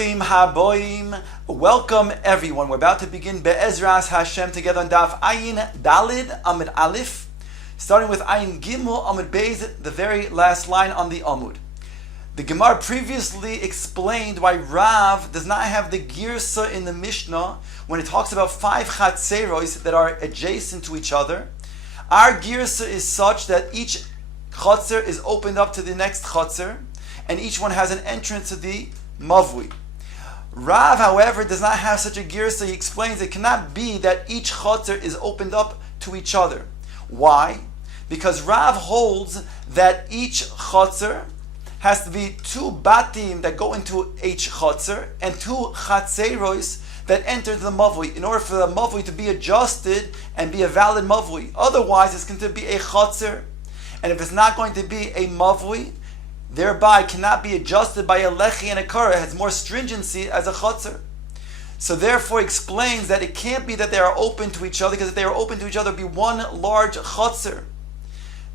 Bruchim haboim. Welcome everyone. We're about to begin Be'ezras Hashem together on Daf Ayin Dalid Amud Aleph, starting with Ayin Gimel Amud Beis, the very last line on the Amud. The Gemara previously explained why Rav does not have the girsa in the Mishnah when it talks about 5 chatzeros that are adjacent to each other. Our girsa is such that each chatzer is opened up to the next chatzer, and each one has an entrance to the mavui. Rav, however, does not have such a girsa. He explains it cannot be that each chatzer is opened up to each other. Why? Because Rav holds that each chatzer has to be 2 batim that go into each chatzer and 2 chatzeros that enter the mavui in order for the mavui to be adjusted and be a valid mavui. Otherwise, it's going to be a chatzer, and if it's not going to be a mavui, thereby cannot be adjusted by a lechi and a kara. It has more stringency as a chatzer. So therefore explains that it can't be that they are open to each other, because if they are open to each other, it would be one large chatzer.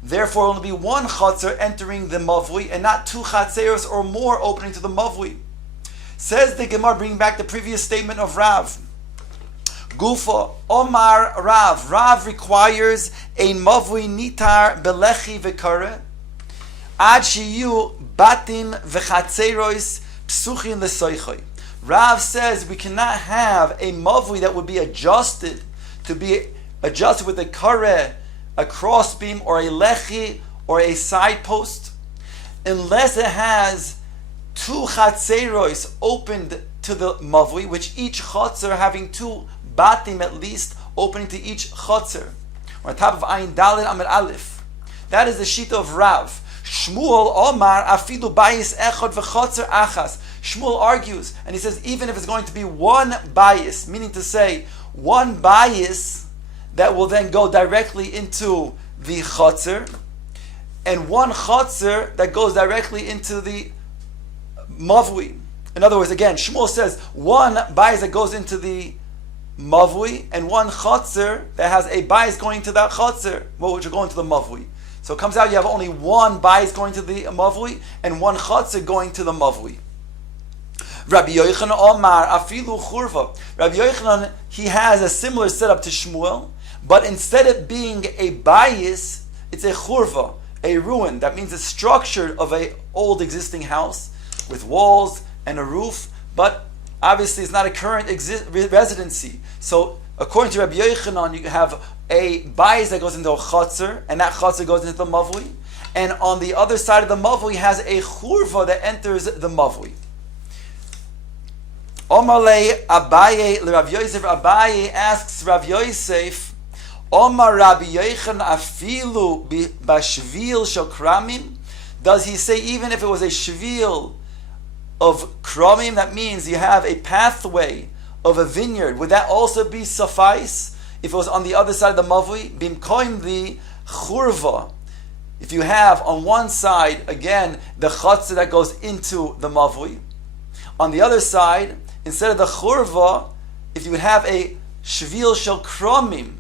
Therefore it will be one chatzer entering the mavui and not 2 chatzeros or more opening to the mavui. Says the Gemara, bringing back the previous statement of Rav. Gufa Omar Rav. Rav requires a mavui nitar belechi v'kara ad shiyu batim v'chatzeros psuchin l'soichoi. Rav says we cannot have a mavui that would be adjusted to be adjusted with a kare, a crossbeam, or a lechi, or a side post, unless it has 2 chatzeros opened to the mavui, which each chatzer having 2 batim at least opening to each chatzer. We're on top of Ayin Daled Amud Aleph. That is the shita of Rav. Shmuel Omar afidu bayis echad v'chatzer achas. Shmuel argues, and he says even if it's going to be one bayis, meaning to say one bayis that will then go directly into the chatzer, and one chatzer that goes directly into the mavui. In other words, again, Shmuel says one bayis that goes into the mavui, and one chatzer that has a bayis going to that chatzer, which are going to the mavui. So it comes out you have only one bayis going to the mavui and one chatzer going to the mavui. Rabbi Yochanan Omar afilu churva. Rabbi Yochanan, he has a similar setup to Shmuel, but instead of being a bayis, it's a churva, a ruin. That means a structure of an old existing house with walls and a roof, but obviously it's not a current residency. So according to Rabbi Yochanan, you have a bayis that goes into a chatzer, and that chatzer goes into the mavui, and on the other side of the mavui has a churva that enters the mavui. Omar le Abaye le Rav Yosef. Abaye asks Rav Yosef, Omar Rabbi Yochanan afilu b'shvil shel kramim. Does he say even if it was a shvil of kramim, that means you have a pathway of a vineyard, would that also be suffice? If it was on the other side of the mavui, bimkoim the churva, if you have on one side, again, the chatzer that goes into the mavui, on the other side, instead of the churva, if you would have a shvil shel kromim,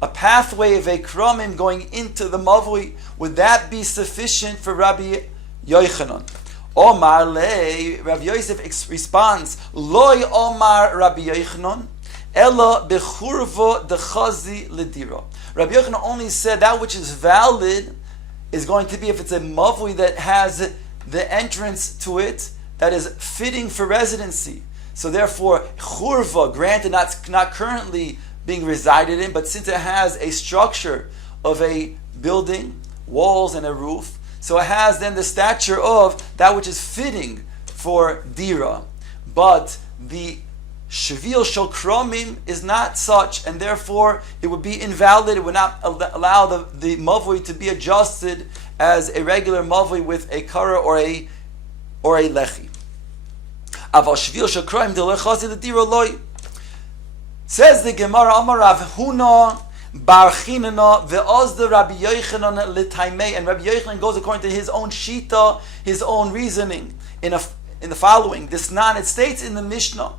a pathway of a kromim going into the mavui, would that be sufficient for Rabbi Yochanan? Omar le, Rabbi Yosef responds, Loi Omar Rabbi Yochanan, Ella bechurva dechazi ledira. Rabbi Yochanan only said that which is valid is going to be if it's a mavui that has the entrance to it that is fitting for residency. So therefore, churva, granted not currently being resided in, but since it has a structure of a building, walls and a roof, so it has then the stature of that which is fitting for dira. But the shvil shel kromim is not such, and therefore it would be invalid. It would not allow the mavui to be adjusted as a regular mavui with a kara or a lechi. Aval shvil shel kromim de lechazi ledira loy. Says the Gemara, Amar Rav Huna bar Chinana ve'ozda Rabbi Yochanan l'taimei, and Rabbi Yochanan goes according to his own shita, his own reasoning in the following. This it states in the Mishnah.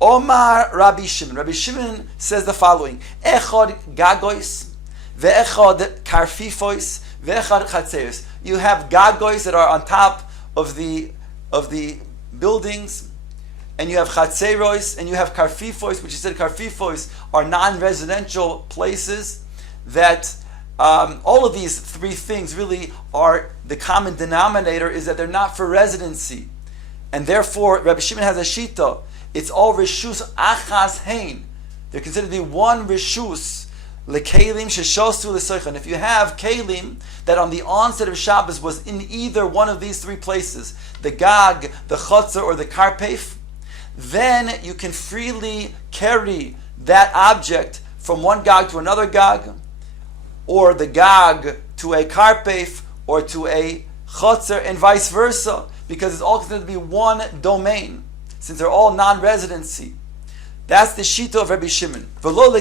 Omar Rabbi Shimon. Rabbi Shimon says the following: Echad gagois, ve'echad karfifois, ve'echad chatzeros. You have gagois that are on top of the buildings, and you have chatzeros, and you have karfifois, which he said karfifois are non-residential places, that all of these three things really are, the common denominator is that they're not for residency. And therefore, Rabbi Shimon has a shita. It's all rishus achas hein. They're considered to be one rishus. Lekelim sheshosu lesoichan. If you have kelim that on the onset of Shabbos was in either one of these three places, the gag, the chotzer, or the karpef, then you can freely carry that object from one gag to another gag, or the gag to a karpef, or to a chotzer, and vice versa, because it's all considered to be one domain, since they're all non-residency. That's the shita of Rabbi Shimon. But not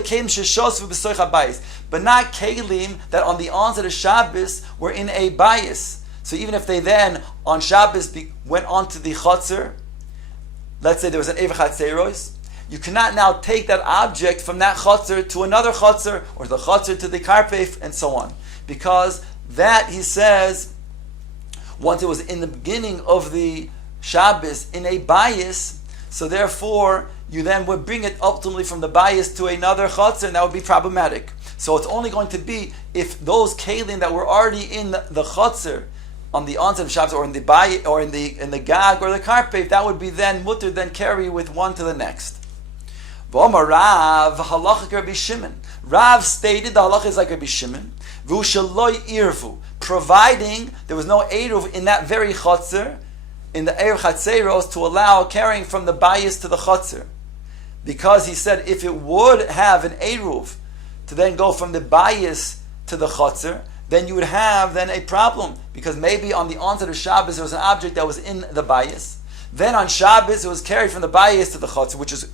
kelim that on the onset of Shabbos were in a bias. So even if they then on Shabbos went on to the chotzer, let's say there was an Eivach Hatzeros, you cannot now take that object from that chotzer to another chotzer, or the chotzer to the karpef, and so on. Because that, he says, once it was in the beginning of the Shabbos in a bias, so therefore you then would bring it ultimately from the bias to another chotzer, and that would be problematic. So it's only going to be if those kelim that were already in the chotzer on the onset of Shabbos, or in the bias, or in the gag or the karpef, that would be then mutter, then carry with one to the next. V'omar Rav halachic Rabbi Shimon. Rav stated the halacha is like Rabbi Shimon. V'hu sheloi irvu, providing there was no eruv in that very chotzer, in the Erev Chatzeros, to allow carrying from the bias to the chotzer. Because he said if it would have an eruv to then go from the bias to the chotzer, then you would have then a problem. Because maybe on the onset of Shabbos there was an object that was in the bias. Then on Shabbos it was carried from the bias to the chotzer, which is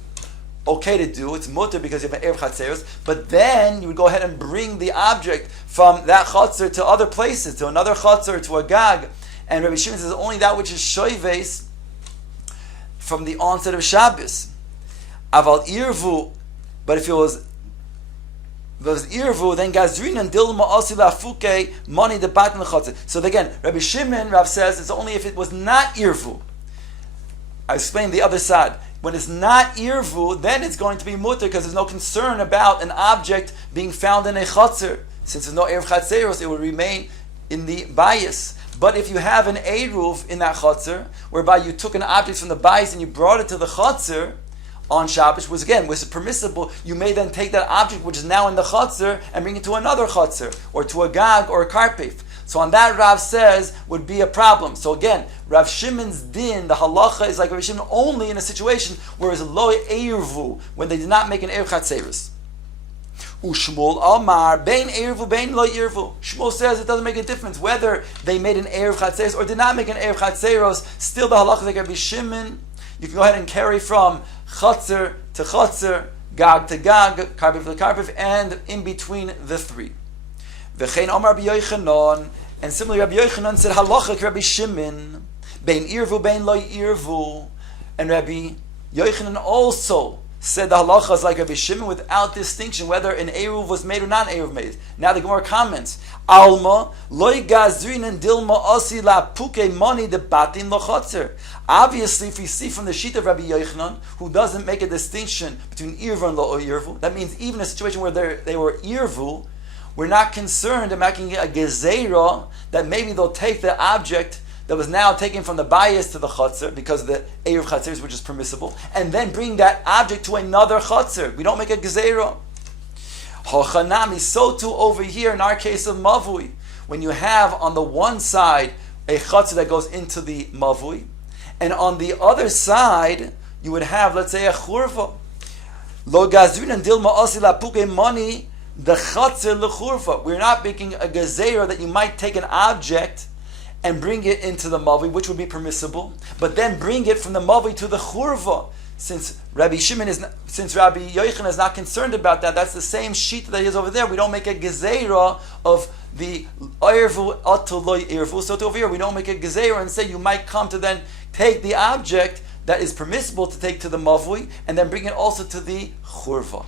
okay to do. It's mutter because you have an Erev Chatzeros. But then you would go ahead and bring the object from that chotzer to other places, to another chotzer, to a gag. And Rabbi Shimon says only that which is shoyves from the onset of Shabbos. Aval irvu, but if it was irvu, then gazrin and dilma osila fuke money the batin l'chotzer. So again, Rabbi Shimon, Rav says it's only if it was not irvu. I explained the other side. When it's not irvu, then it's going to be mutter because there's no concern about an object being found in a chotzer. Since there's no erev chatzeros, it will remain in the bias. But if you have an eruv in that chotzer, whereby you took an object from the bias and you brought it to the chotzer on Shabbos, which again was permissible, you may then take that object which is now in the chotzer and bring it to another chotzer, or to a gag or a karpef. So on that, Rav says would be a problem. So again, Rav Shimon's din, the halacha is like Rav Shimon only in a situation where it's lo eruvu, when they did not make an eruv chatzeros. Ushmul Amar bein ervu bein lo ervu. Shmuel says it doesn't make a difference whether they made an erev chatzeros or did not make an erev chatzeros. Still, the halacha is like Rabbi Shimon. You can go ahead and carry from chotzer to chotzer, gag to gag, karpef to karpef, and in between the three. V'chein Amar Rabbi Yochanan, and similarly Rabbi Yochanan said halacha like Rabbi Shimon, bein ervu bein lo ervu, and Rabbi Yochanan also said the halacha is like Rabbi Shimon without distinction whether an eruv was made or not an eruv made. Now the Gemara comments, Alma loy gazrin and dilma osi la puke mani de batin lochatzer. Obviously, if we see from the sheet of Rabbi Yochanan, who doesn't make a distinction between irvu and lo irvu, that means even in a situation where they were irvu, we're not concerned in making a gezerah that maybe they'll take the object that was now taken from the bias to the chotzer because of the eruv chatzeros, which is permissible, and then bring that object to another chotzer. We don't make a gezerah. Hochanami, so too over here in our case of mavui, when you have on the one side a chotzer that goes into the mavui, and on the other side you would have, let's say, a churva. Lo gazrin and dilma osi la puke mani the chotzer lechurva. We're not making a gezerah that you might take an object and bring it into the mavi, which would be permissible, but then bring it from the mavi to the churva. Since Rabbi Yochanan is not concerned about that, that's the same sheet that is over there. We don't make a gezerah of the irvu atul loy irvu. So over here, we don't make a gezerah and say you might come to then take the object that is permissible to take to the mavui and then bring it also to the churva.